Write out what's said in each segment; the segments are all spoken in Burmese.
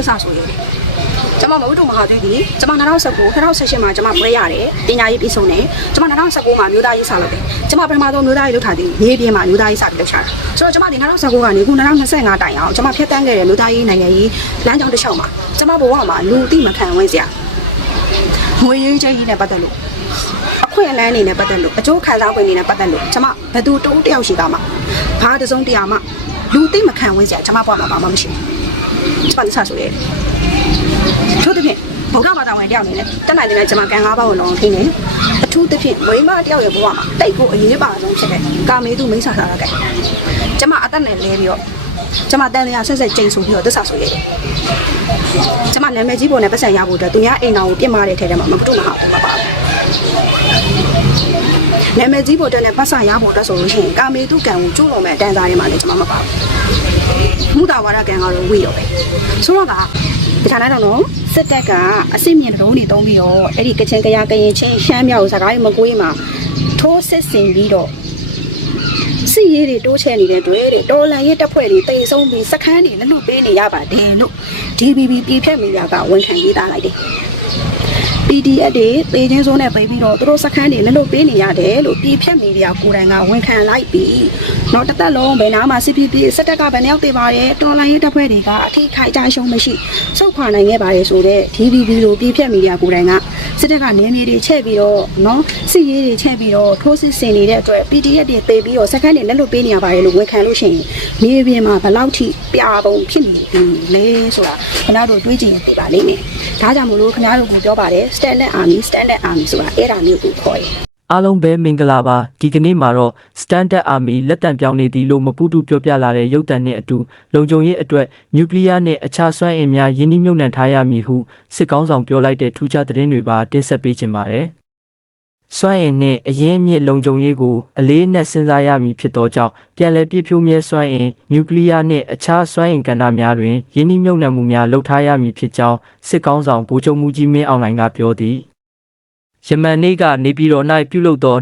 သစ္စာဆိုရတယ်ကျမမဟုတ်တော့မဟာသွေးကြီးကျမ2019 2018မှာကျမပွဲရတယ်ပညာရေးပြီးဆုံးတယ်ကျမ2019မှာမြို့သားရေးစလုပ်တယ်ကျမပထမဆုံးမြို့သားရေးလုပ်ထားတယ်မြေပြင်မှာမြို့သားရေးစပြီးလုပ်ချတာဆိုတော့ကျမဒီ2019ကနေခု2025တိုင်အောင်ကျမဖြတ်တန်းခဲ့တဲ့မြို့သားရေးနိုင်ငံရေးလမ်းကြောင်းတစ်လျှောက်မှာကျမဘဝမှာလူတိမခံဝဲစရာငွေရေးချင်းကြီးနဲ့ပတ်သက်လို့အခွင့်အလမ်းအနေနဲ့ပတ်သက်လို့အကျိုးခံစား권အနေနဲ့ပတ်သက်လို့ကျမဘယ်သူတူတယောက်ရှိတာမှဘာတစ်စုံတရာမှလူတိမခံဝဲစရာကျမဘဝမှာဘာမှမရှိဘူး ကျမလက်ဆဆိုရဲထို့သဖြင့်ဗုဒ္ဓဘာသာဝင်တယောက်အနေနဲ့တက်နိုင်တဲ့ကျွန်မကံ၅ပါးကိုလုံးထိနေအထူးသဖြင့်ဝိမတယောက်ရဲ့ဘဝမှာတိတ်ကိုအရေးပါဆုံးဖြစ်တဲ့ကာမေတုမိစ္ဆာစာရကဲကျွန်မအသက်နဲ့လဲပြီးတော့ကျွန်မတန်လျာဆက်ဆက်ကျိန်ဆိုပြီးတော့သစ္စာဆိုရတယ်ကျွန်မနာမည်ကြီးပေါ်နဲ့ပတ်စံရဖို့အတွက်သူများအိမ်တော်ကိုပြစ်မှားတဲ့ထဲထဲမှာမပတုမဟာဘူးပါပါနာမည်ကြီးပေါ်တဲ့နဲ့ပတ်စံရဖို့အတွက်ဆိုလို့ရှိရင်ကာမေတုကံကိုကျိုးလုံးမဲ့တန်စာတွေမှာလည်းကျွန်မမပါဘူး မူတာဝါဒကံကတော့ဝေရောပဲဆိုတော့ကဒီခါလိုက်တော့နော်စစ်တပ်ကအစစ်မြင့်တုံးတွေတုံးပြီးတော့အဲ့ဒီကချင်ကရကရင်ချင်းရှမ်းမြောက်စကားမကွေးမှာထိုးစစ်ဆင်ပြီးတော့စစ်ရေးတွေတိုးချဲ့နေတဲ့တွေ့တဲ့တော်လန်ရေးတပ်ဖွဲ့တွေတိတ်ဆုံးပြီးစခန်းတွေလက်လွတ်ပေးနေရပါတယ်လို့ DBB ပြည်ဖြတ်မီဒီယာကဝန်ခံရေးသားလိုက်တယ် PDF တွေပေချင်းစိုးနဲ့ပေးပြီးတော့သူတို့စခန်းတွေလက်လွတ်ပေးနေရတယ်လို့ပြည်ဖြတ်မီဒီယာကိုယ်တိုင်ကဝန်ခံလိုက်ပြီးတော့တစ်သက်လုံးဘယ်နာမှ CPP စက်တက်ကဘယ်နှယောက်တည်ပါရဲတော်လိုင်းရေးတပ်ဖွဲ့တွေကအထိခိုက်ကြရှုံးမရှိစုခွာနိုင်ခဲ့ပါတယ်ဆိုတော့ DBB လို့ပြည်ဖြတ်မီဒီယာကိုယ်တိုင်ကစစ်တပ်ကနေမြေတွေချဲ့ပြီးတော့နော်စစ်ရေးတွေချဲ့ပြီးတော့ထိုးစစ်ဆင်နေတဲ့အတွက် PDF တွေပေပြီးတော့စခန်းတွေလက်လွတ်ပေးနေရပါတယ်လို့ဝန်ခံလို့ရှိရင်မြေပြင်မှာဘယ်လောက်ထိပြာပုံဖြစ်နေပြီလဲဆိုတာခင်ဗျားတို့တွေးကြည့်ရင်သိပါလိမ့်မယ်ဒါကြောင့်မို့လို့ခင်ဗျားတို့ကပြောပါတယ် standard army standard army ဆိုတာအဲ့ဒါမျိုးကိုခေါ်တယ် အားလုံးပဲမင်္ဂလာပါဒီကနေ့မှာတော့ Standard Army လက်တံပြောင်းနေသည်လို့မပူတူပြောပြလာတဲ့ရုပ်တံနဲ့အတူလုံခြုံရေးအတွက်နျူကလ িয়ার နဲ့အခြားစွမ်းအင်များယင်းနှိမ့်မြုပ်နှံထားရမည်ဟုစစ်ကောင်းဆောင်ပြောလိုက်တဲ့ထူးခြားသတင်းတွေပါတင်ဆက်ပေးခြင်းပါတယ်စွမ်းအင်နဲ့အရင်အမြင့်လုံခြုံရေးကိုအလေးအနက်စဉ်းစားရမည်ဖြစ်သောကြောင့်ပြန်လည်ပြည့်ဖြိုးမြဲစွမ်းအင်နျူကလ িয়ার နှင့်အခြားစွမ်းအင်ကဏ္ဍများတွင်ယင်းနှိမ့်မြုပ်နှံမှုများလုပ်ထားရမည်ဖြစ်ကြောင်းစစ်ကောင်းဆောင်ဗိုလ်ချုပ်မှုကြီးမင်းအောင်လှိုင်ကပြောသည် ယမန်နေ့ကနေပြည်တော်၌ပြုလုပ်သော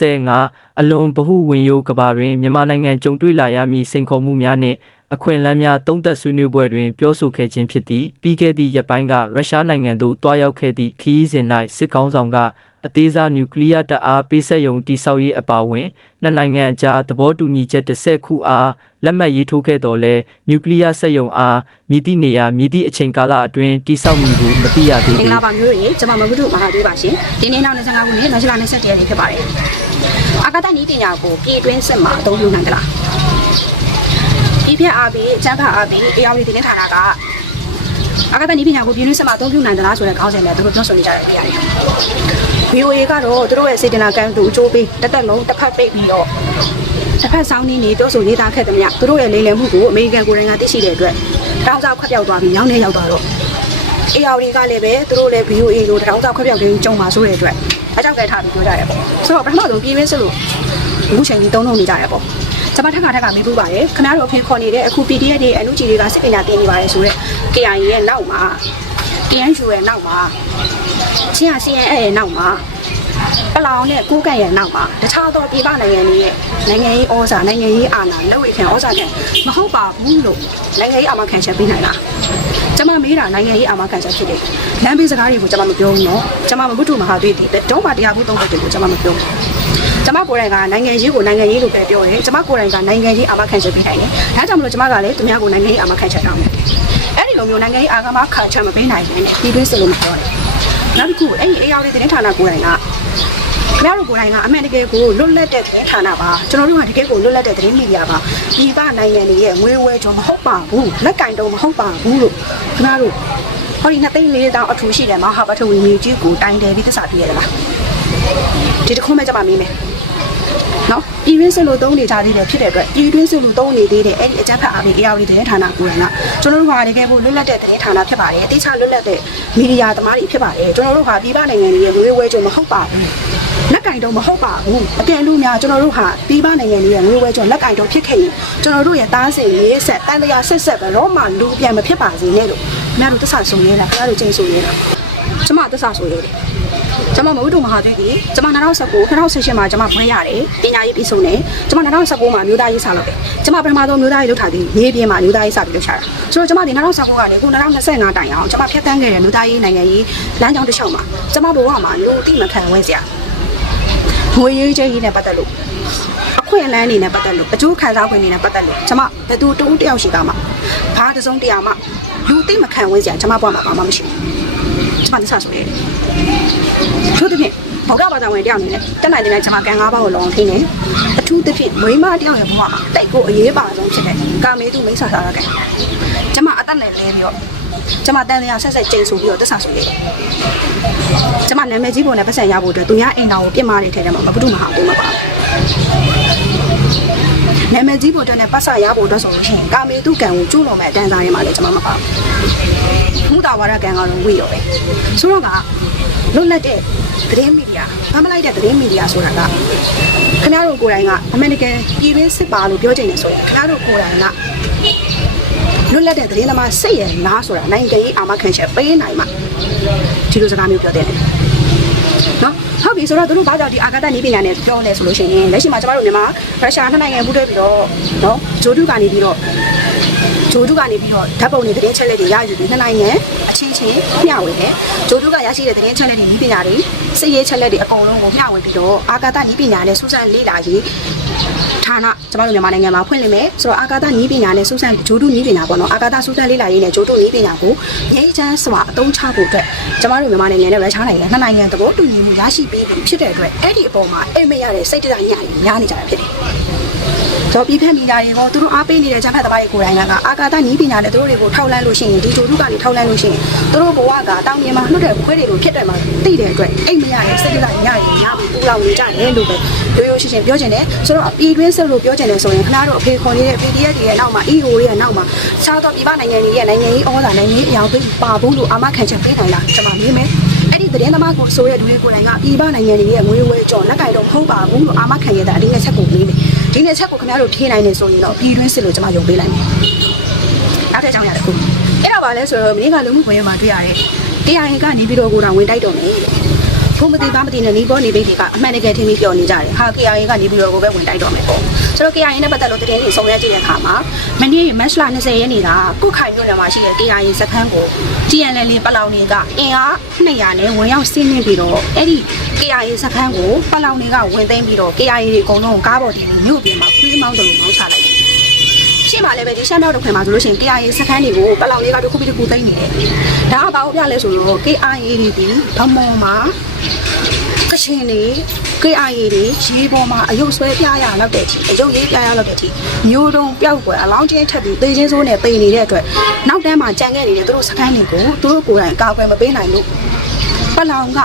2025အလွန်ဗဟုဝင်ရိုးကဘာတွင်မြန်မာနိုင်ငံကြုံတွေ့လာရမည့်စိန်ခေါ်မှုများနှင့် အခွင့်အလမ်းများသုံးသပ်ဆွေးနွေးပွဲတွင်ပြောဆိုခဲ့ခြင်းဖြစ်သည်ပြီးခဲ့သည့်ရက်ပိုင်းကရုရှားနိုင်ငံသို့တွားရောက်ခဲ့သည့်ခီးစဉ်၌စစ်ကောင်းဆောင်ကအသေးစားနျူကလ িয়ার တပ်အားပေးဆက်ယုံတိဆောက်ရေးအပါအဝင်နှစ်နိုင်ငံအကြားသဘောတူညီချက်တစ်ဆက်ခုအားလက်မှတ်ရေးထိုးခဲ့တော်လဲနျူကလ িয়ার ဆက်ယုံအားမြည်သည့်နေရာမြည်သည့်အချိန်ကာလအတွင်းတိဆောက်မည်ဟုမသိရသေး မင်္ဂ သည် လာပါမျိုးရေကျွန်မမဂုတုမဟာသေးပါရှင်ဒီနေ့နောက်25ခုနှစ်မတ်လ27ရက်နေ့ဖြစ်ပါတယ်အာကာသနည်းပညာကိုပြည်တွင်းစစ်မှာအသုံးပြုနိုင်ကြလား ဒီပြအားပြီးချမ်းဖတ်အားပြီးအေယာဝတီတင်ထားတာကအာကာသနည်းပညာကိုပြည်တွင်းစစ်မှာအသုံးပြုနိုင်သလားဆိုတဲ့ခေါင်းစဉ်နဲ့သူတို့ပြောဆိုနေကြတယ်ပြရတယ် VOA ကတော့သူတို့ရဲ့စေတနာကံတူအကျိုးပေးတစ်သက်လုံးတစ်ဖက်ပိတ်ပြီးတော့တစ်ဖက်ဆောင်းနေနေပြောဆိုရေးသားခဲ့တဲ့မြသူတို့ရဲ့လိမ်လည်မှုကိုအမေရိကန်ကိုယ်တိုင်ကသိရှိတဲ့အတွက်တောင်းစားခွက်ပြောက်သွားပြီးညောင်းနေရောက်သွားတော့အေယာဝတီကလည်းပဲသူတို့လည်း VOA လို့တောင်းစားခွက်ပြောက်ခြင်းကြုံပါဆိုတဲ့အတွက်အကြောက်ကဲထားပြီးပြောကြတယ်ပေါ့ဆိုတော့ပထမဆုံးပြည်ရင်းစစ်လို့အခုချိန်ကြီးတုံးလုံးနေကြတယ်ပေါ့ ကျွန်မထက်ခါထက်ကမေးပူပါတယ်ခင်ဗျားတို့အဖေခေါ်နေတဲ့အခု PDF တွေအလူကြီးတွေကစစ်ပညာတင်နေပါတယ်ဆိုတော့ KIA ရဲ့နောက်မှာ KNU ရဲ့နောက်မှာချင်းရ CNA ရဲ့နောက်မှာပလောင်နဲ့ကိုးကန့်ရဲ့နောက်မှာတခြားသောပြည်ပနိုင်ငံတွေရဲ့နိုင်ငံရေးဩဇာနိုင်ငံရေးအာဏာလက်ဝဲခံဩဇာနဲ့မဟုတ်ပါဘူးလို့နိုင်ငံရေးအာမခံချက်ပေးနိုင်လားကျမမေးတာနိုင်ငံရေးအာမခံချက်ဖြစ်တယ်။လမ်းဘေးစကားတွေကိုကျမမပြောဘူးနော်။ကျမမဘုထုမဟာတွေ့သည်ပဲ။တော့မှတရားဘူးသုံးဘက်တွေကိုကျမမပြောဘူး။ ကျမကိုယ်တိုင်ကနိုင်ငံရေးကိုနိုင်ငံရေးလို့ပဲပြောတယ်။ကျမကိုယ်တိုင်ကနိုင်ငံရေးအာမခံချက်ပေးနိုင်တယ်။ဒါကြောင့်မလို့ကျမကလည်းသူများကိုနိုင်ငံရေးအာမခံချက်တောင်းတယ်။အဲ့ဒီလိုမျိုးနိုင်ငံရေးအာမခံချက်မပေးနိုင်ဘူး။ဒီတွင်းစလို့မပြောနဲ့။နောက်တစ်ခုအဲ့ဒီ AR တွေတင်ဌာနကိုယ်တိုင်ကခင်ဗျားတို့ကိုယ်တိုင်ကအမှန်တကယ်ကိုလွတ်လပ်တဲ့သတင်းဌာနပါကျွန်တော်တို့ကတကယ်ကိုလွတ်လပ်တဲ့သတင်းမီဒီယာပါဒီကနိုင်ငံတွေရဲ့ငွေဝဲကြောမဟုတ်ပါဘူးလက်ကင်တုံမဟုတ်ပါဘူးလို့ခင်ဗျားတို့ဟောဒီနှစ်သိန်းလေးတောင်အထူးရှိတယ်မဟာပထဝီမြေကြီးကိုတိုင်တယ်ပြီးသစ္စာပြရတယ်လားဒီတစ်ခုမှကျွန်မမေးမယ် နော်ပြည်တွင်းစစ်လို့သုံးနေကြသေးတယ်ဖြစ်တဲ့အတွက်ပြည်တွင်းစစ်လို့သုံးနေသေးတယ်အဲ့ဒီအကြမ်းဖက်အားဖြင့် AR သတင်းဌာနကိုယ်တိုင်ကကျွန်တော်တို့ကတကယ်ကိုလွတ်လပ်တဲ့သတင်းဌာနဖြစ်ပါတယ်အသေးချာလွတ်လပ်တဲ့မီဒီယာသမားတွေဖြစ်ပါတယ်ကျွန်တော်တို့ဟာပြည်ပနိုင်ငံတွေရဲ့ငွေဝဲကြောမဟုတ်ပါဘူးလက်ကင်တော့မဟုတ်ပါဘူးအကယ်လို့များကျွန်တော်တို့ဟာပြည်ပနိုင်ငံတွေရဲ့ငွေဝဲကျော်လက်ကင်တော့ဖြစ်ခဲ့ရင်ကျွန်တော်တို့ရဲ့တားစင်လေးဆက်တန်တရားဆက်ဆက်ဘယ်တော့မှလူပြန်မဖြစ်ပါစေနဲ့လို့ခင်ဗျားတို့သစ္စာဆိုရဲလားခင်ဗျားတို့ချိန်ဆိုရဲလားကျမသစ္စာဆိုရဲတယ် ကျွန်မမဟုတ်တုံမဟာသွေးကြီးကျွန်မ2019 2018မှာကျွန်မဖွင့်ရတယ်ပညာရေးပြီးဆုံးတယ်ကျွန်မ2019မှာမြို့သားရေးစလုပ်တယ်ကျွန်မပထမဆုံးမြို့သားရေးလုပ်ထားပြီးမြေပြင်မှာမြို့သားရေးစပြီးလုပ်ချတာဆိုတော့ကျွန်မဒီ2019ကနေခု2025တိုင်အောင်ကျွန်မဖြတ်သန်းခဲ့တဲ့မြို့သားရေးနိုင်ငံရေးလမ်းကြောင်းတစ်လျှောက်မှာကျွန်မဘဝမှာလူအတိမခံဝဲစရာငွေရေးချေးရေးနဲ့ပတ်သက်လို့အခွင့်အလမ်းအနေနဲ့ပတ်သက်လို့အကျိုးခံစားခွင့်အနေနဲ့ပတ်သက်လို့ကျွန်မဘယ်သူတူတယောက်ရှိကမှဘာတစ်စုံတရာမှလူအတိမခံဝဲစရာကျွန်မဘဝမှာဘာမှမရှိဘူး ကျွန်မသစ္စာဆိုရတယ်ထို့သဖြင့်ဘောကဘာသာဝင်တယောက်အနေနဲ့တက်နိုင်တဲ့ကျွန်မကန်၅ပါးကိုလောအောင်ထိနေအထူးသဖြင့်မိန်းမတယောက်ရဲ့ဘဝမှာတိုက်ကိုအရေးပါဆုံးဖြစ်တဲ့ကာမေတုမိစ္ဆာစာရကကျွန်မအသက်နဲ့လဲပြီးတော့ကျွန်မတန်တရားဆက်ဆက်ကျိန်ဆိုပြီးတော့တက်ဆာဆိုရတယ်ကျွန်မနာမည်ကြီးပုံနဲ့ပတ်စံရဖို့အတွက်သူများအိမ်တော်ကိုပြစ်မှားနေထဲထဲမှာမပုတုမဟာဘူးမပါနာမည်ကြီးပုံအတွက်နဲ့ပတ်စံရဖို့အတွက်ဆိုလို့ရှိရင်ကာမေတုကံကိုကျူးလွန်မဲ့အတန်းစားရမှာလည်းကျွန်မမပါဘူး မူတာဝါဒကံကတော့ဝေရောပဲဆိုတော့ကလွတ်လပ်တဲ့သတင်းမီဒီယာဖမ်းမလိုက်တဲ့သတင်းမီဒီယာဆိုတာကခင်ဗျားတို့ကိုယ်တိုင်ကအမေရိကန်ပြည်တွင်းစစ်ပါလို့ပြောချင်တယ်ဆိုရင်ခင်ဗျားတို့ကိုယ်တိုင်ကလွတ်လပ်တဲ့သတင်းသမားစိတ်ရလားဆိုတာနိုင်ငံရေးအာမခံချက်ပေးနိုင်မှာဒီလိုစကားမျိုးပြောတဲ့နော်ဟုတ် ပြီဆိုတော့သူတို့ဘာကြောင့်ဒီအာကာသနည်းပညာနဲ့ပြောလဲဆိုလို့ရှိရင်လက်ရှိမှာကျမတို့မြန်မာရုရှားနှစ်နိုင်ငံပူးတွဲပြီးတော့နော်ဂျိုဒုကနေပြီးတော့ဂျိုဒုကနေပြီးတော့ဓာတ်ပုံတွေသတင်းချက်လက်တွေရယူပြီးနှစ်နိုင်ငံအချင်းချင်းမျှဝေတယ်ဂျိုဒုကရရှိတဲ့သတင်းချက်လက်တွေနည်းပညာတွေစစ်ရေးချက်လက်တွေအကုန်လုံးကိုမျှဝေပြီးတော့အာကာသနည်းပညာနဲ့စူးစမ်းလေ့လာရေး ဌာနကျမတို့မြန်မာနိုင်ငံမှာဖွင့်လှစ်မယ်ဆိုတော့အာကာသနည်းပညာနဲ့စူးစမ်းဂျိုဒုနည်းပညာပေါ့နော်အာကာသစူးစမ်းလေ့လာရေးနဲ့ဂျိုဒုနည်းပညာကိုငြိမ်းချမ်းစွာအသုံးချဖို့အတွက်ကျမတို့မြန်မာနိုင်ငံနဲ့ရုရှားနိုင်ငံနှစ်နိုင်ငံသဘောတူညီမှုရရှိပြီးပြီဖြစ်တဲ့အတွက်အဲ့ဒီအပေါ်မှာအိမ်မရတဲ့စိတ်တရညတွေများနေကြတာဖြစ်တယ် တော့ပြည်ဖက်မိညာတွေကသူတို့အားပေးနေတဲ့ဂျပန်သမားတွေကိုယ်တိုင်ကအာကာသနည်းပညာနဲ့သူတို့တွေကိုထောက်လန့်လို့ရှိရင်ဒီဂျိုဒုကနေထောက်လန့်လို့ရှိရင်သူတို့ဘဝကတောင်မြေမှာလွတ်တဲ့ခွဲတွေကိုဖြစ်တယ်မှာသိတဲ့အတွက်အိမ်မရတဲ့စိတ်တရညတွေများပြီးပူလောင်နေကြတယ်လို့ပဲရိုးရိုးရှင်းရှင်းပြောချင်တယ်ဆိုတော့ပြည်တွင်းစစ်လို့ပြောချင်တယ်ဆိုရင်ခင်ဗျားတို့အဖေခွန်နေတဲ့ PDF တွေရဲ့နောက်မှာ EO တွေရဲ့နောက်မှာခြားတော့ပြည်ပနိုင်ငံတွေရဲ့နိုင်ငံရေးဩဇာနိုင်ငံရေးအရာပေးပါဘူးလို့အာမခံချက်ပေးနိုင်လားကျွန်မမြင်မယ်အဲ့ ဒီသတင်းသမားကိုဆိုတဲ့လူတွေကိုယ်တိုင်ကပြည်ပနိုင်ငံတွေရဲ့ငွေဝဲကြော်လက်ကင်တော့မဟုတ်ပါဘူးလို့အာမခံရတဲ့အဒီနဲ့ချက်ကိုပေးမယ်ဒီနဲ့ချက်ကိုခင်ဗျားတို့ထင်းနိုင်နေဆိုရင်တော့ပြည်တွင်းစစ်လို့ကျွန်မယုံပေးလိုက်မယ်နောက်ထပ်ကြောင်းရတဲ့ခုအဲ့တော့ဗာလဲဆိုတော့မင်းကလူမှုဘဝမှာတွေ့ရတဲ့တရားရင်ကနေပြီးတော့ကိုယ်တော်ဝင်တိုက်တော့နေတ ယ်ဘုံမတိပါမတိနဲ့နီးပေါ်နေပိတ်တွေကအမှန်တကယ်ထင်ပြီးပြောနေကြတယ်ဟာ KIA ကနေပြီးတော့ကိုပဲဝင်တိုက်တော့မယ်ပေါ့ဆိုတော့ KIA နဲ့ပတ်သက်လို့တကယ်ကြီးဆောင်ရွက်ကြည့်တဲ့အခါမှာမနေ့မတ်လ20ရက်နေ့ကကုတ်ခိုင်မြို့နယ်မှာရှိတဲ့ KIA စခန်းကို TNL ပလောင်တွေကအင်အား200နဲ့ဝင်ရောက်စီးနင်းပြီးတော့အဲ့ဒီ KIA စခန်းကိုပလောင်တွေကဝင်သိမ်းပြီးတော့ KIA တွေအကုန်လုံးကားပေါ်တင်ပြီးမြို့ပြင်မှာခွေးမောင်းတယ်လို့မောင်းချလိုက် တယ်ရှင်းပါလေပဲဒီရှမ်းမြောက်တစ်ခွင်မှာဆိုလို့ရှိရင် KIA စခန်းတွေကိုပလောင်တွေကတစ်ခုပြီးတစ်ခုသိမ်းနေတယ်ဒါကဘာလို့ပြလဲဆိုတော့ KIA တွေဒီဗမော်မှာကချင်တွေ KIA တွေရေပေါ်မှာအယုတ်ဆွဲပြရလောက်တဲ့အထိအယုတ်ရေးပြရလောက်တဲ့အထိမျိုးတုံးပျောက်ကွယ်အလောင်းချင်းထပ်ပြီးသေချင်းစိုးနဲ့ပေနေတဲ့အတွက်နောက်တန်းမှာကြံခဲ့နေတဲ့သူတို့စခန်းတွေကိုသူတို့ကိုယ်တိုင်အကာအကွယ်မပေးနိုင်လို့ပလောင်က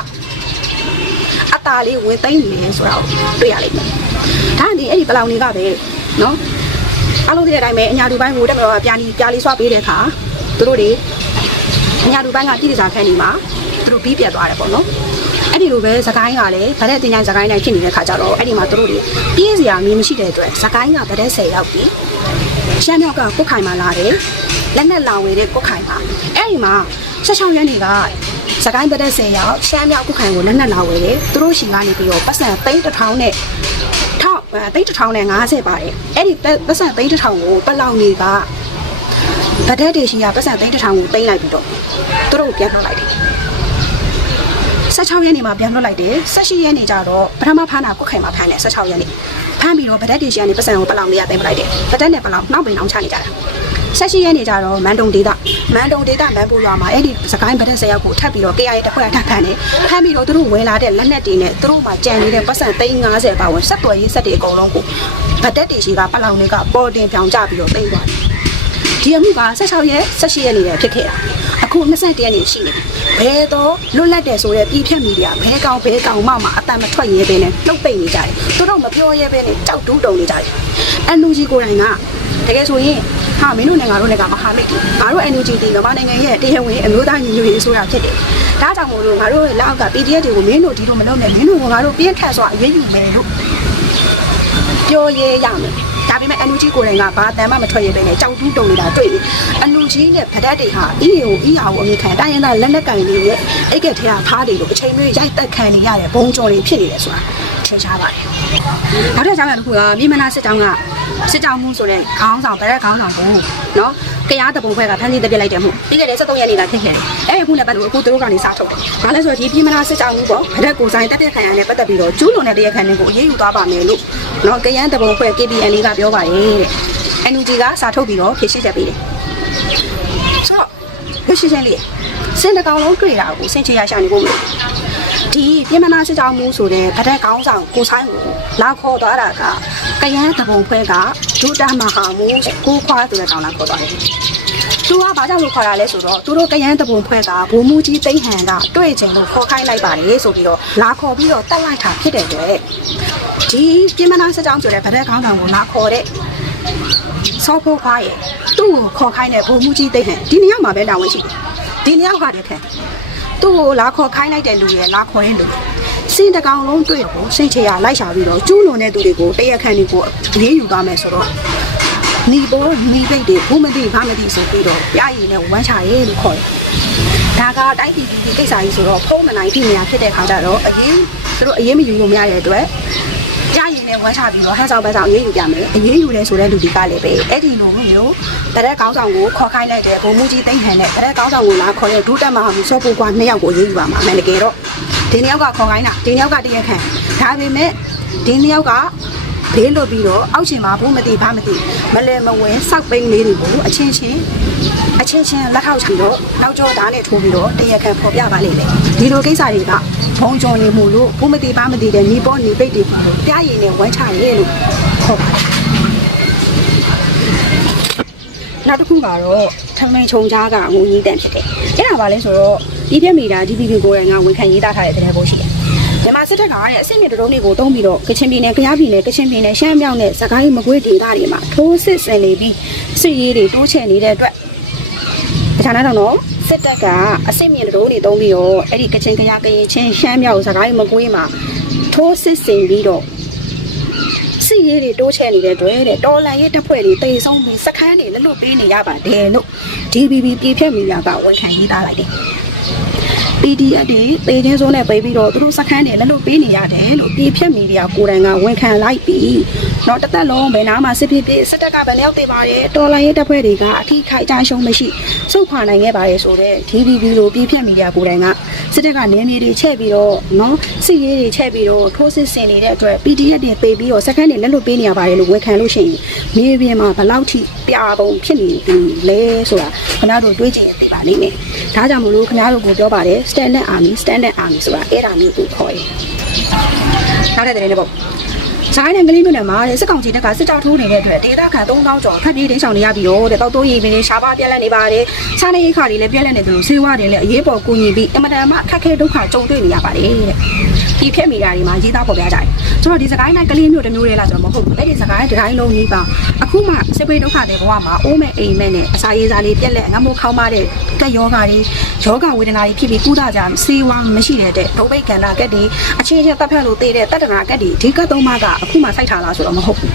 အตาလေးဝင်သိမ့်နေတယ်ဆိုတာကိုတွေ့ရလိမ့်မယ်။ဒါနဲ့အဲ့ဒီပလောင်တွေကပဲနော် အားလုံးသိတဲ့အတိုင်းပဲအညာလူပိုင်းကိုတက်မတော်ကပြာလီပြာလီဆွပေးတဲ့အခါသူတို့တွေအညာလူပိုင်းကပြည်စာခန်းနေမှာသူတို့ပြီးပြတ်သွားတယ်ပေါ့နော်။အဲ့ဒီလိုပဲသခိုင်းကလည်းဗတဲ့တင်ညာသခိုင်းတိုင်းဖြစ်နေတဲ့ခါကျတော့အဲ့ဒီမှာသူတို့တွေပြင်းစရာမင်းမရှိတဲ့အတွက်သခိုင်းကဗတဲ့10ရောက်ပြီ။ရှမ်းမြောက်ကကုတ်ခိုင်မှာလာတယ်။လက်နဲ့လောင်ဝေတဲ့ကုတ်ခိုင်မှာအဲ့ဒီမှာ16ရက်နေ့ကစကိုင်းဗတဲ့10ရောက်ရှမ်းမြောက်ကုတ်ခိုင်ကိုလက်နဲ့လောင်ဝေတယ်။သူတို့ရှင်ကနေပြီးတော့ပတ်စံသိန်းတစ်ထောင်နဲ့ထောက် သိန်းတစ်ထောင်နဲ့50ပါတယ်။အဲ့ဒီပတ်စံသိန်းတစ်ထောင်ကိုပလောင်တွေကဗတဲ့တေရှိကပတ်စံသိန်းတစ်ထောင်ကိုသိမ်းလိုက်ပြီးတော့သူတို့ကိုပြန်ထုတ်လိုက်တယ်။16ရက်နေ့မှာပြန်လွှတ်လိုက်တယ်18ရက်နေ့ကျတော့ပထမဖမ်းတာကုတ်ခိုင်မှာဖမ်းတယ်16ရက်နေ့ဖမ်းပြီးတော့ဗဒက်တေရှိကနေပတ်စံကိုပလောင်လေးရသိမ်းပလိုက်တယ်ဗဒက်နဲ့ပလောင်နောက်ပင်အောင်ချနေကြတာ 18ရက်နေ့ကျတော့မန်တုံဒေတာမန်တုံဒေတာမန်ပူရွာမှာအဲ့ဒီစကိုင်းဗဒက်ဆယ်ယောက်ကိုထပ်ပြီးတော့ KIA တစ်ဖွဲ့ထပ်ဖမ်းတယ်ဖမ်းပြီးတော့သူတို့ဝင်လာတဲ့လက်နက်တွေနဲ့သူတို့မှကြံနေတဲ့ပတ်စံ350ပါဝင်ဆက်သွယ်ရေးဆက်တွေအကုန်လုံးကိုဗဒက်တေရှိကပလောင်တွေကပေါ်တင်ပြောင်ကြပြီးတော့သိမ်းသွားတယ်ဒီအမှုက16ရက်18ရက်နေ့ပဲဖြစ်ခဲ့တာအခု21ရက်နေ့ရှိနေပြီဘယ်တော့လွတ်လပ်တယ်ဆိုတဲ့ပြည်ဖြတ်မီဒီယာဘဲကောင်ဘဲကောင်မှမှအတန်မထွက်ရဲပဲနဲ့နှုတ်ပိတ်နေကြတယ်သူတို့မပြောရဲပဲနဲ့ကြောက်တူးတုံနေကြတယ်အန်လူကြီးကိုယ်တိုင်က တကယ်ဆိုရင်ဟာမင်းတို့နဲ့ငါတို့နဲ့ကမဟာမိတ်တွေငါတို့ NUG တီမြန်မာနိုင်ငံရဲ့တရားဝင်အမျိုးသားညီညွတ်ရေးဆိုတာဖြစ်တယ်ဒါကြောင့်မို့လို့ငါတို့ရဲ့လက်အောက်က PDF တွေကိုမင်းတို့ဒီလိုမလုပ်နဲ့မင်းတို့ကငါတို့ပြင်းထန်စွာအရေးယူမယ်လို့ပြောရဲရမယ်ဒါပေမဲ့အန်ယူဂျီကိုယ်တိုင်ကဘာတန်မှမထွက်ရပဲနဲ့ကြောက်တူးတုံနေတာတွေ့တယ်အန်ယူဂျီနဲ့ဗဒတ်တွေဟာအီယိုအီယာကိုအမိခံတိုင်းရင်းသားလက်နက်ကင်တွေရဲ့အိတ်ကက်ထဲကထားတယ်လို့အချိန်မျိုးရိုက်တက်ခံနေရတဲ့ဘုံကြော်တွေဖြစ်နေတယ်ဆိုတာထင်ရှားပါတယ် နောက်တစ်ကြောင်းရတစ်ခုကမြေမနာစစ်တောင်းကစစ်တောင်းမှုဆိုတဲ့ခေါင်းဆောင်ဗဒတ်ခေါင်းဆောင်ကိုနော်တရားတပုံဖွဲ့ကဖမ်းဆီးတပ်ပြလိုက်တယ်မှုပြီးခဲ့တဲ့73ရက်နေ့ကဖြစ်ခဲ့တယ်အဲ့ဒီခုနဲ့ပတ်သက်လို့အခုသူတို့ကနေစားထုတ်တယ်ဘာလဲဆိုတော့ဒီပြည်မနာစစ်တောင်းမှုပေါ့ဗဒတ်ကိုဆိုင်တပ်ပြခံရတဲ့ပတ်သက်ပြီးတော့ကျူးလွန်တဲ့တရားခံတွေကိုအရေးယူသွားပါမယ်လို့နော်ကရန်တပုံဖွဲ့ KPN လေးကပြောပါတယ်တဲ့ NUG ကစာထုတ်ပြီးတော့ဖြည့်ရှင်းချက်ပေးတယ်ဆိုတော့ဖြည့်ရှင်းချက်လေးစင်တကောင်လုံးတွေ့တာကိုစင်ချရရှာနေဖို့မလို ဒီပြည်မနာစစ်တောင်းမှုဆိုတဲ့ဗဒတ်ကောင်းဆောင်ကိုဆိုင်ကိုလာခေါ်သွားတာကကရန်တပုံဖွဲ့ကဒုတာမဟာမူကိုခွာဆိုတဲ့ကောင်လာခေါ်သွားတယ်သူကဘာကြောင့်လို့ခေါ်တာလဲဆိုတော့သူတို့ကရန်တပုံဖွဲ့ကဘိုးမူကြီးသိန်းဟန်ကတွေ့ချင်လို့ခေါ်ခိုင်းလိုက်ပါတယ်ဆိုပြီးတော့လာခေါ်ပြီးတော့တက်လိုက်တာဖြစ်တဲ့အတွက်ဒီပြည်မနာစကြောင်းဆိုတဲ့ဗဒက်ခေါင်းဆောင်ကိုလာခေါ်တဲ့စောဖို့ခွားရဲ့သူ့ကိုခေါ်ခိုင်းတဲ့ဘိုးမူကြီးသိန်းဟန်ဒီနေရာမှာပဲတာဝန်ရှိတယ်ဒီနေရာကတည်းက သူ့ကိုလာခေါ်ခိုင်းလိုက်တဲ့လူရဲ့လာခေါ်တဲ့လူစင်တကောင်လုံးတွေ့ကိုစိတ်ချရလိုက်ရှာပြီးတော့ကျူးလွန်တဲ့သူတွေကိုတရားခံတွေကိုအရေးယူသွားမယ်ဆိုတော့နီပေါ်နီပိတ်တွေဘူးမသိဘာမသိဆိုပြီးတော့ပြရည်နဲ့ဝမ်းချရဲလို့ခေါ်တယ်။ဒါကတိုင်းပြည်ပြည်ကိစ္စကြီးဆိုတော့ဖုံးမနိုင်ပြည်နေရဖြစ်တဲ့ခါကျတော့အရင်သူတို့အရင်မယူလို့မရတဲ့အတွက် ပြရည်နဲ့ဝမ်းချပြီးတော့ဟန်ဆောင်ပန်းဆောင်အရေးယူကြမယ်။အရေးယူတယ်ဆိုတဲ့လူတွေကလည်းပဲအဲ့ဒီလိုမျိုးတရက်ကောင်းဆောင်ကိုခေါ်ခိုင်းလိုက်တဲ့ဘုံမူကြီးသိမ့်ဟန်နဲ့တရက်ကောင်းဆောင်ကိုလာခေါ်တဲ့ဒုတက်မဟာမူစောပူကွာနှစ်ယောက်ကိုအရေးယူပါမှာအမှန်တကယ်တော့ဒီနှစ်ယောက်ကခေါ်ခိုင်းတာဒီနှစ်ယောက်ကတရက်ခံဒါပေမဲ့ဒီနှစ်ယောက်ကဘေးလွတ်ပြီးတော့အောက်ရှင်မှာဘူးမသိဘာမသိမလဲမဝင်စောက်ပိန်းလေးတွေကိုအချင်းချင်း အချင်းချင်းလက်ထောက်ချပြီးတော့နောက်ကျောသားနဲ့ထိုးပြီးတော့တရခံဖော်ပြပါလိမ့်မယ်ဒီလိုကိစ္စတွေကဘုံကြော်နေမှုလို့ဘူးမသိဘာမသိတဲ့ညီပေါ်ညီပိတ်တွေပြရည်နဲ့ဝမ်းချရဲလို့ခေါ်ပါတယ်နောက်တစ်ခုကတော့ထမိန်ချုံကြားကငုံကြီးတန်ဖြစ်တယ်အဲ့ဒါပါလဲဆိုတော့ဒီပြက်မီတာ DPP ကိုယ်တိုင်ကဝန်ခံရေးသားထားတဲ့တဲ့ဘုတ်ရှိတယ်မြန်မာစစ်တပ်ကရဲ့အစစ်မြစ်တရုံးတွေကိုတုံးပြီးတော့ကချင်ပြည်နယ်၊ကယားပြည်နယ်၊ကချင်ပြည်နယ်၊ရှမ်းမြောက်နဲ့စကိုင်းမကွေးဒေသတွေမှာထိုးစစ်ဆင်နေပြီးစစ်ရေးတွေတိုးချဲ့နေတဲ့အတွက် ဒါကြောင့်တော့စစ်တပ်ကအစစ်မြစ်တရုံးတွေတုံးပြီးတော့အဲ့ဒီကချင်ကယားကရင်ချင်းရှမ်းမြောက်စကိုင်းမကွေးမှာထိုးစစ်ဆင်ပြီးတော့စစ်ရေးတွေတိုးချဲ့နေတဲ့အတွက်တဲ့တော်လန်ရဲ့တပ်ဖွဲ့တွေတေဆုံးပြီးစခန်းတွေလက်လွတ်ပေးနေရပါတယ်လို့ DBB ပြည်ဖြတ်မီဒီယာကဝန်ခံရေးသားလိုက်တယ် PDF တွေတေချင်းစိုးနဲ့ပေးပြီးတော့သူတို့စခန်းတွေလက်လွတ်ပေးနေရတယ်လို့ပြည်ဖြတ်မီဒီယာကိုယ်တိုင်ကဝန်ခံလိုက်ပြီးတော့တစ်သက်လုံးဘယ်နာမှစစ်ဖြစ်ဖြစ်စစ်တပ်ကဘယ်လျောက်သေးပါတယ်တော်လန်ရဲ့တပ်ဖွဲ့တွေကအထီးခိုက်ကြရှုံးမရှိစုခွာနိုင်ခဲ့ပါတယ်ဆိုတော့ DBB လိုပြည်ဖြတ်မီဒီယာကိုယ်တိုင်ကစစ်တပ်ကနေမြေတွေချဲ့ပြီးတော့နော်စစ်ရေးတွေချဲ့ပြီးတော့ထိုးစစ်ဆင်နေတဲ့အတွက် PDF တွေပေးပြီးတော့စခန်းတွေလက်လွတ်ပေးနေရပါတယ်လို့ဝန်ခံလို့ရှိရင်မြေပြင်မှာဘယ်လောက်ထိပြပုံဖြစ်နေပြီလဲဆိုတာခင်ဗျားတို့တွေးကြည့်ရသေးပါလိမ့်မယ်ဒါကြောင့်မလို့ခင်ဗျားတို့ကိုပြောပါတယ် standard army standard army ဆိုတာအဲ့ဒါမျိုးကိုခေါ်ရင်နောက်တဲ့တဲ့လေးပေါ့ ဆိုင်နဲ့ကလေးမျိုးနဲ့မှာတဲ့စစ်ကောင်စီတပ်ကစစ်ကြောထိုးနေတဲ့အတွက်ဒေသခံ3000ကျော်ဖက်ပြေးတင်းဆောင်နေရပြီးတော့တဲ့တောက်တိုးရည်ပင်တွေရှားပါပြက်လက်နေပါတယ်စားနေရိခါတွေလည်းပြက်လက်နေတယ်လို့ဆေးဝါးတွေလည်းအရေးပေါ်ကူညီပြီးအမတန်မှခက်ခဲဒုက္ခကြုံတွေ့နေရပါတယ်တဲ့ဒီဖြက်မီတာတွေမှာရေးသားပေါ်ပြကြတယ်ဆိုတော့ဒီစကိုင်းနဲ့ကလေးမျိုးတစ်မျိုးလေးလားဆိုတော့မဟုတ်ဘူးအဲ့ဒီစကိုင်းတစ်တိုင်းလုံးကြီးပါအခုမှစစ်ပေးဒုက္ခတွေဘဝမှာအိုးမဲ့အိမ်မဲ့နဲ့အစာရေးစားလေးပြက်လက်ငမိုးခေါင်းမတဲ့ကက်ယောဂါတွေယောဂဝေဒနာတွေဖြစ်ပြီးကုသကြဆေးဝါးမရှိတဲ့တဲ့ဒုဗိတ်ကန္တာကက်တွေအခြေချင်းတပ်ဖက်လို့တည်တဲ့တတ္တနာကက်တွေဒီကတ်သုံးပါးကအခုမှစိုက်ထားလားဆိုတော့မဟုတ်ဘူး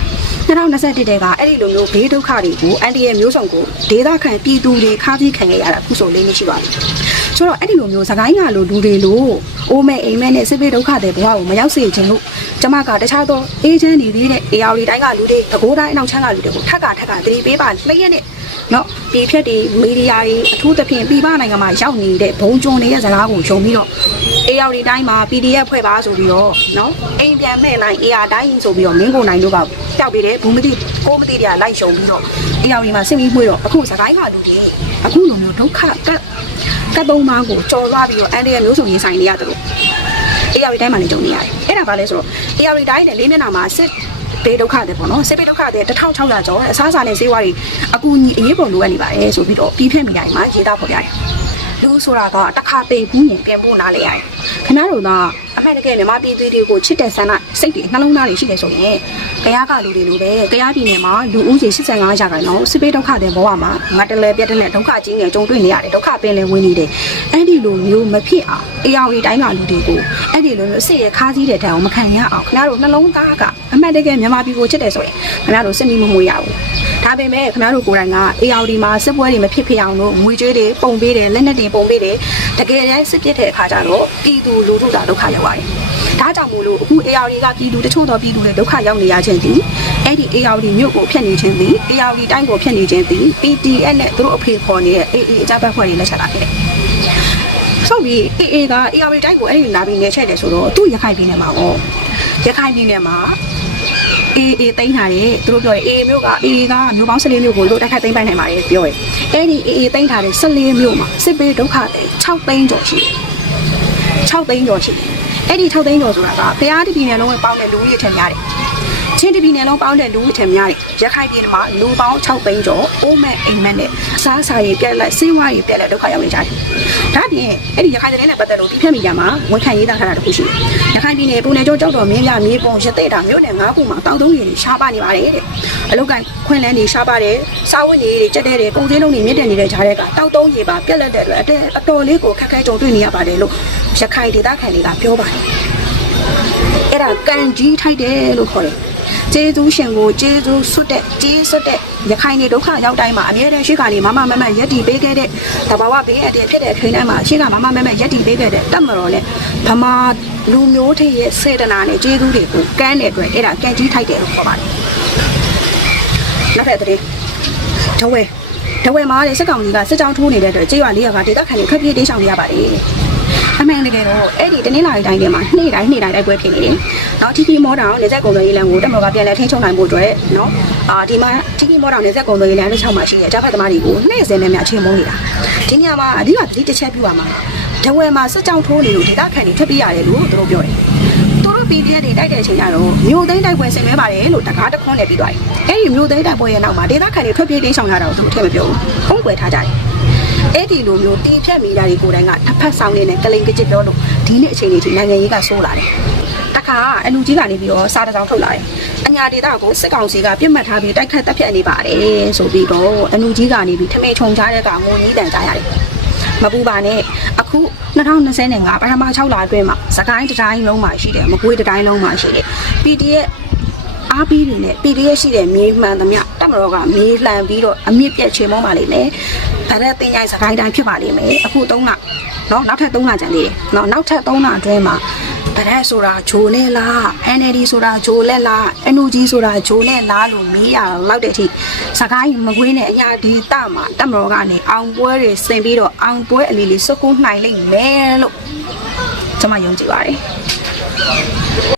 2021တဲကအဲ့ဒီလိုမျိုးဘေးဒုက္ခတွေကိုအန်တီရဲ့မျိုးစုံကိုဒေသခံပြည်သူတွေခါးပြီးခံခဲ့ရတာအခုဆိုလေးမရှိပါဘူးဆိုတော့အဲ့ဒီလိုမျိုးစကိုင်းကလိုလူတွေလို့အိုးမဲ့အိမ်မဲ့နဲ့စစ်ပေးဒုက္ခတွေဘဝကိုမရောက်စေချင်လို့ကျမကတခြားသောအေဂျင့်နေသေးတဲ့ AR တိုင်းကလူတွေတကိုးတိုင်းအနောက်ချမ်းကလူတွေကိုထက်ကထက်ကတတိပေးပါလျက်နဲ့နော် ဒီဖြက်တွေမီဒီယာတွေအထူးသဖြင့်ပြည်ပနိုင်ငံမှာရောက်နေတဲ့ဘုံကျုံတွေရဲ့ဇလားကိုယုံပြီးတော့ AR တိုင်းမှာ PDF ဖွဲ့ပါဆိုပြီးတော့နော်အိမ်ပြန်မဲ့နိုင် AR တိုင်းဆိုပြီးတော့မင်းကိုနိုင်တို့ကပျောက်ပြီးတယ်ဘူးမသိကိုမသိတွေကလိုက်ရှုံပြီးတော့ AR မှာစစ်ပြီးမှွေးတော့အခုစကိုင်းကလူတွေအခုလိုမျိုးဒုက္ခကတ်ကတ်သုံးပါးကိုကြော်သွားပြီးတော့အန်ဒီရဲ့မျိုးစုံရင်ဆိုင်နေရတယ်လို့ AR တိုင်းမှာလည်းကြုံနေရတယ်အဲ့ဒါဘာလဲဆိုတော့ AR တိုင်းနဲ့လေးမျက်နှာမှာစစ် ဘေးဒုက္ခတဲ့ပေါ့နော်စစ်ဘေးဒုက္ခတဲ့1600ကျော်အစားအစာနဲ့ဈေးဝါးတွေအကူအညီအရေးပေါ်လိုအပ်နေပါတယ်ဆိုပြီးတော့ပြီးဖြတ်မိတိုင်းမှာရေးသားဖော်ပြတယ်လူဆိုတာကတစ်ခါပေဘူးရင်ပြန်ဖို့နားလေရတယ်ခဏတို့ကအမှန်တကယ်မြန်မာပြည်သူတွေကိုချစ်တဲ့ဆန္ဒစိတ်တွေနှလုံးသားတွေရှိတယ်ဆိုရင်ကြရားကလူတွေလိုပဲကြရားပြည်နယ်မှာလူဦးရေ85ရာခိုင်နှုန်းစစ်ဘေးဒုက္ခတဲ့ဘဝမှာငါတလဲပြတ်တဲ့ဒုက္ခကြီးငယ်ကြုံတွေ့နေရတယ်ဒုက္ခပင်လယ်ဝင်နေတယ် အဲ့ဒီလိုမျိုးမဖြစ်အောင်အေယာဝတီတိုင်းကလူတွေကိုအဲ့ဒီလိုမျိုးစိတ်ရခါးစည်းတဲ့တန်အောင်မခံရအောင်ခင်ဗျားတို့နှလုံးသားကအမှန်တကယ်မြန်မာပြည်ကိုချစ်တယ်ဆိုရင်ခင်ဗျားတို့စစ်မီမမွေရဘူးဒါပေမဲ့ခင်ဗျားတို့ကိုယ်တိုင်ကအေယာဝတီမှာစစ်ပွဲတွေမဖြစ်ဖြစ်အောင်လို့ငွေကြေးတွေပုံပေးတယ်လက်နက်တွေပုံပေးတယ်တကယ်တမ်းစစ်ပစ်တဲ့အခါကျတော့ပြည်သူလူထုတာဒုက္ခရောက်ပါတယ်ဒါကြောင့်မို့လို့အခု AR တွေကပြည်သူတချို့သောပြည်သူတွေဒုက္ခရောက်နေရခြင်းဒီအဲ့ဒီ AR တွေမြို့ကိုဖျက်နေခြင်းဒီ AR တိုင်းကိုဖျက်နေခြင်းဒီ PTN နဲ့သူတို့အဖေခေါ်နေတဲ့ AA အကြမ်းဖက်ဖွဲ့တွေလက်ချက်လာဖြစ်တယ်။ ဆိုပြီး AA က AR တိုင်းကိုအဲ့ဒီလာပြီးနေချက်တယ်ဆိုတော့သူ့ရခိုင်ပြည်နယ်မှာပေါ့ရခိုင်ပြည်နယ်မှာ AA တိန်းထားတယ်သူတို့ပြောတယ် AA မျိုးက AA ကမျိုးပေါင်း14မျိုးကိုတို့တိုက်ခိုက်သိမ်းပိုက်နိုင်ပါတယ်ပြောတယ်။အဲ့ဒီ AA တိန်းထားတဲ့14မျိုးမှာစစ်ပေးဒုက္ခတွေ6သိန်းကျော်ရှိတယ်။6သိန်းကျော်ရှိတယ်။အဲ့ဒီ6သိန်းကျော်ဆိုတာကဖျားတပြည်နယ်လုံးဝင်ပေါင်းတဲ့လူဦးရေထင်များတယ်။ ချင်းတပြည်နယ်လုံးပေါင်းတဲ့လူဦးရေထင်များတယ်။ရခိုင်ပြည်နယ်မှာလူပေါင်း6သိန်းကျော်အိုးမဲ့အိမ်မက်နဲ့အစားအစာတွေပြက်လက်စေးဝါးတွေပြက်လက်ဒုက္ခရောက်နေကြတယ်။ဒါပြင်အဲ့ဒီရခိုင်ပြည်နယ်နဲ့ပတ်သက်လို့ဒီဖြတ်မီဒီယာမှာဝန်ခံရေးသားထားတာတခုရှိတယ်။ရခိုင်ပြည်နယ်ပုံနယ်ကျော်ကြောက်တော်မင်းပြမြေပုံရတဲ့တာမြို့နယ်၅ခုမှာတောင်သုံးရည်ရှားပါနေပါတယ်တဲ့အလုတ်ကန်ခွင့်လန်းတွေရှားပါတယ်စာဝတ်နေတွေကြက်တဲ့တွေကုန်စည်လုံးတွေမြင့်တက်နေတဲ့ဂျားတွေကတောက်သုံးရည်ပါပြက်လက်တဲ့အတွက်အတဲအတော်လေးကိုခက်ခဲကြုံတွေ့နေရပါတယ်လို့ရခိုင်ဒေသခံတွေကပြောပါတယ်အဲ့ဒါကန်ကြီးထိုက်တယ်လို့ခေါ်တယ် ကျေးဇူးရှင်ကိုကျေးဇူးဆွတ်တဲ့ကျေးဆွတ်တဲ့ရခိုင်နေဒုက္ခရောက်တိုင်းမှာအမြဲတမ်းရှိခါလေးမမမမရက်တီပေးခဲ့တဲ့တဘာဝဘေးအတည်းဖြစ်တဲ့အချိန်တိုင်းမှာရှိခါမမမမရက်တီပေးခဲ့တဲ့တက်မတော်နဲ့ဗမာလူမျိုးထိရဲ့စေတနာနဲ့ကျေးဇူးတွေကိုကမ်းတဲ့အတွက်အဲ့ဒါကန်ကြီးထိုက်တယ်လို့ခေါ်ပါတယ်နောက်ထပ်သတင်းဒဝဲဒဝဲမှာတဲ့စက်ကောင်ကြီးကစစ်ကြောင်းထိုးနေတဲ့အတွက်ကြေးရွာလေးရွာကဒေသခံတွေထွက်ပြေးတိမ်းရှောင်နေရပါတယ်အမှန်တကယ်တော့အဲ့ဒီတနင်္လာရီတိုင်းထဲမှာနေ့တိုင်းနေ့တိုင်းတိုက်ပွဲဖြစ်နေတယ်။ နော် TP မော်တောင်နေဆက်ကုံသွေးရေးလမ်းကိုတက်မော်ကပြန်လဲထိန်းချုပ်နိုင်ဖို့အတွက်နော်အာဒီမှာ TP မော်တောင်နေဆက်ကုံသွေးရေးလမ်းတစ်ချောင်းမှာရှိတဲ့ကြားဖက်သမားတွေကိုနှိမ့်စင်နေမြအချိန်မုန်းနေတာ။ဒီညမှာအဓိကသတိတစ်ချက်ပြပါမှာဒဝဲမှာစစ်ကြောင်းထိုးနေလို့ဒေသခံတွေထွက်ပြေးရတယ်လို့သူတို့ပြောတယ်။သူတို့ PDF တွေတိုက်တဲ့အချိန်ကတော့မြို့သိမ်းတိုက်ပွဲဆင်နွှဲပါတယ်လို့တကားတစ်ခွန်းနဲ့ပြီးသွားတယ်။အဲ့ဒီမြို့သိမ်းတိုက်ပွဲရဲ့နောက်မှာဒေသခံတွေထွက်ပြေးတိမ်းရှောင်ရတာကိုသူတို့ထည့်မပြောဘူး။ဖုံးကွယ်ထားကြတယ်။အဲ့ဒီလိုမျိုးတီးဖြတ်မိတာတွေကိုယ်တိုင်ကတစ်ဖက်ဆောင်နေတဲ့ကလိန်ကကြစ်ပြောလို့ဒီနေ့အချိန်လေးထိနိုင်ငံရေးကဆိုးလာတယ်။တ ခါအလူကြီးကနေပြီးတော့စားတစောင်းထုတ်လာတယ်။အညာဒေတာကိုစစ်ကောင်စီကပြစ်မှတ်ထားပြီးတိုက်ခတ်တပ်ဖြတ်နေပါတယ်ဆိုပြီးတော့အလူကြီးကနေပြီးထမေချုံချတဲ့ကငိုကြီးတန်ကြရတယ်။မပူပါနဲ့အခု2025ပထမ6လအတွင်းမှာစကိုင်းတစ်တိုင်းလုံးမှာရှိတယ်မကွေးတစ်တိုင်းလုံးမှာရှိတယ် PDF အားပြီးတွေနဲ့ PDF ရှိတဲ့မြေမှန်သမျှတက်မတော်ကမြေလှန်ပြီးတော့အမြင့်ပြတ်ချေမောပါလိမ့်မယ်။ဒါနဲ့တင်ကြိုင်စကိုင်းတိုင်းဖြစ်ပါလိမ့်မယ်။အခု3လနော်နောက်ထပ်3လကျန်သေးတယ်။နော်နောက်ထပ်3လအတွင်းမှာ ဗရက်ဆိုတာဂျိုနဲ့လား NLD ဆိုတာဂျိုလက်လား NUG ဆိုတာဂျိုနဲ့လားလို့မေးရလောက်တဲ့အထိစကိုင်းမကွေးနဲ့အညာဒီတမှာတက်မတော်ကနေအောင်ပွဲတွေဆင်ပြီးတော့အောင်ပွဲအလီလီစုပ်ကုန်းနိုင်လိမ့်မယ်လို့ကျွန်မယုံကြည်ပါတယ်